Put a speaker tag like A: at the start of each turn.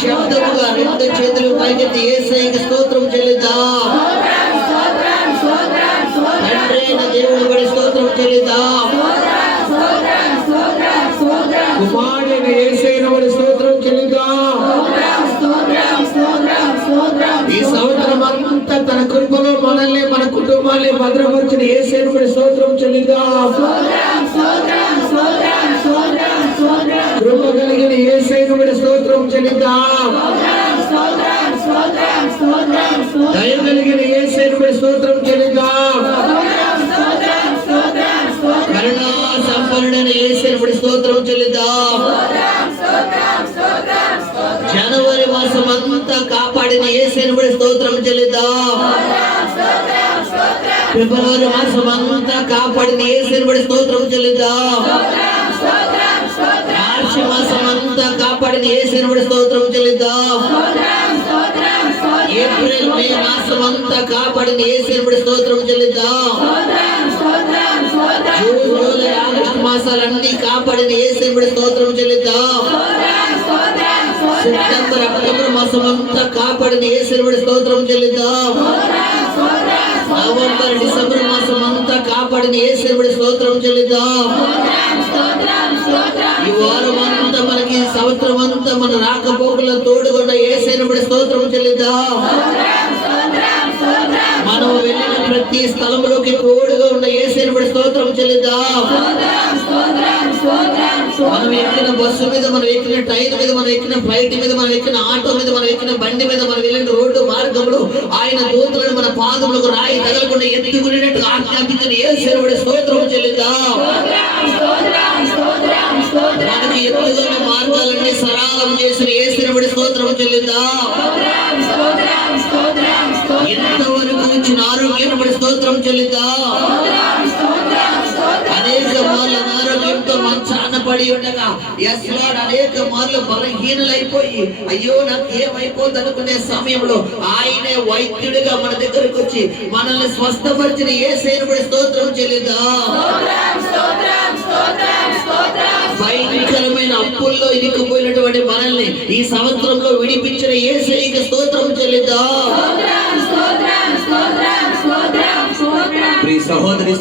A: శబ్దముగా రెండు చేతులు పైకెత్తి ఏసైకి స్తోత్రం చెల్లిద్దాం. దేవుడు కూడా స్తోత్రం చెల్లిద్దాం.
B: కుమారుడైన యేసైన వారి స్తోత్రం చెల్లిద్దాం. ఈ సంవత్సరం అంతా తన కృపలో మనల్ని మన కుటుంబాన్ని భద్రపరిచిన యేసైన వారి స్తోత్రం చెల్లిద్దాం. యేసైన వారి స్తోత్రం చెల్లిద్దాం దయ కలిగిన యేసైన వారి స్తోత్రం చెల్లిద్దాం.
A: కరుణా సంపన్నుడైన స్తోత్రం చెల్లిద్దాం. జనవరి మాసం అంతా కాపాడిన ఏసైనప్పుడు స్తోత్రం చెల్లిద్దాం. ఫిబ్రవరి మాసం అంతా కాపాడిన ఏసైనప్పుడు స్తోత్రం చెల్లిద్దాం. కాపాడిన ఏసైనప్పుడు స్తోత్రం చెల్లిద్దాం ఏప్రిల్ మే మాసం అంతా కాపాడిన ఏసైనప్పుడు స్తోత్రం చెల్లిద్దాం జూన్ జూలై ఆగస్టు మాసాలన్నీ కాపాడిన ఏసైనప్పుడు స్తోత్రం చెల్లిద్దాం సెప్టెంబర్ అక్టోబర్ మాసం అంతా కాపాడిన ఏసైనప్పుడు స్తోత్రం చెల్లిద్దాం నవంబర్ డిసెంబర్ మాసం అంతా కాపాడిన ఏసైనప్పుడు స్తోత్రం చెల్లిద్దాం ఈ వారం అంతా మనకి ఈ సంవత్సరం అంతా మన రాకపోకల తోడుగున్న ఏసైనప్పుడు చెల్లిద్దాం మనం వెళ్ళిన ప్రతి స్థలంలోకి తోడుగా ఉన్న ఏసైనప్పుడు స్తోత్రం చెల్లిద్దాం. మనం ఎక్కిన బస్సు మీద మనం ఎక్కిన ట్రైన్ మీద మనం ఎక్కిన ఫ్లైట్ మీద మనం ఎక్కిన ఆటో మీద మనం ఎక్కిన బండి మీద మనం వెళ్ళిన రోడ్డు మార్గంలో ఆయన దూతలను మన పాదములకు రాయి తగలకుండా ఎత్తుకునేటట్టు ఆజ్ఞాపించిన ఏ సేవడి స్తోత్రం చెల్లిద్దాం. మనకి ఎత్తుగల స్తోత్రం చెల్లిద్దాం? అనేక మార్లు అనారోగ్యంతో మంచాన పడి ఉండగా ఎస్ లార్డ్ అనేక మార్లు బలహీనలైపోయి అయ్యో నాకు ఏమైపోద్ది అనుకునే సమయంలో ఆయనే వైద్యుడిగా మన దగ్గరకు వచ్చి మనల్ని స్వస్థపరిచిన ఏ సేనుబడి స్తోత్రం చెల్లిద్దాం? భయంకరమైన అప్పుల్లో ఇరుక్కుపోయినటువంటి మనల్ని ఈ సంవత్సరంలో విడిపించిన ఏ స్తోత్రం చెల్లిద్దాం?
B: సహోదరి